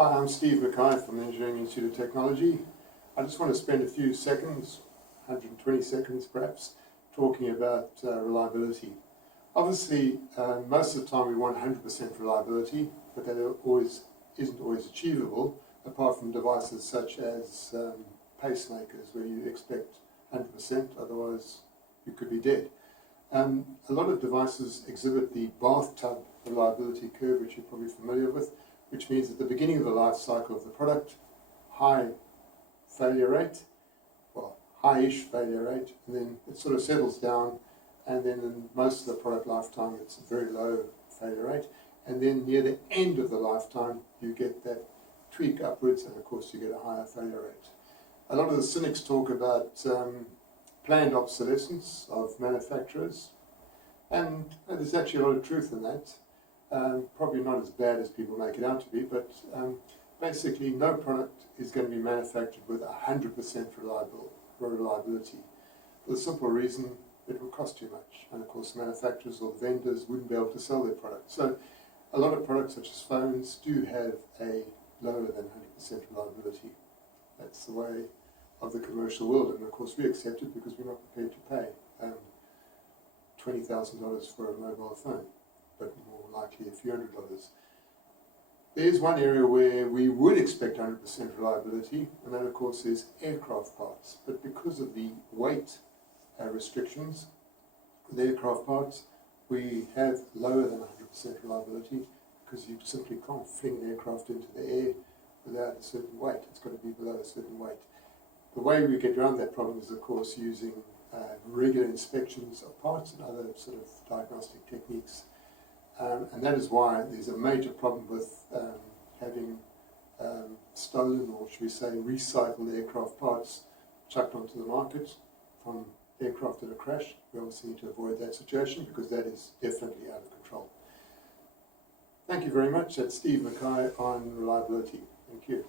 Hi, I'm Steve Mackay from the Engineering Institute of Technology. I just want to spend a few seconds, 120 seconds perhaps, talking about reliability. Obviously, most of the time we want 100% reliability, but that isn't always achievable, apart from devices such as pacemakers, where you expect 100%, otherwise you could be dead. A lot of devices exhibit the bathtub reliability curve, which you're probably familiar with, which means at the beginning of the life cycle of the product, high failure rate, well, high-ish failure rate, and then it sort of settles down, and then in most of the product lifetime it's a very low failure rate, and then near the end of the lifetime you get that tweak upwards, and of course you get a higher failure rate. A lot of the cynics talk about planned obsolescence of manufacturers, and there's actually a lot of truth in that. Probably not as bad as people make it out to be, but basically no product is going to be manufactured with 100% reliability, for the simple reason it will cost too much, and of course manufacturers or vendors wouldn't be able to sell their product. So a lot of products such as phones do have a lower than 100% reliability. That's the way of the commercial world, and of course we accept it because we're not prepared to pay $20,000 for a mobile phone, but more likely a few $100s. There's one area where we would expect 100% reliability, and that of course is aircraft parts. But because of the weight restrictions with aircraft parts, we have lower than 100% reliability, because you simply can't fling an aircraft into the air without a certain weight. It's got to be below a certain weight. The way we get around that problem is of course using regular inspections of parts and other sort of diagnostic techniques. And that is why there's a major problem with having stolen, or should we say recycled aircraft parts chucked onto the market from aircraft that have crashed. We obviously need to avoid that situation because that is definitely out of control. Thank you very much. That's Steve Mackay on reliability. Thank you.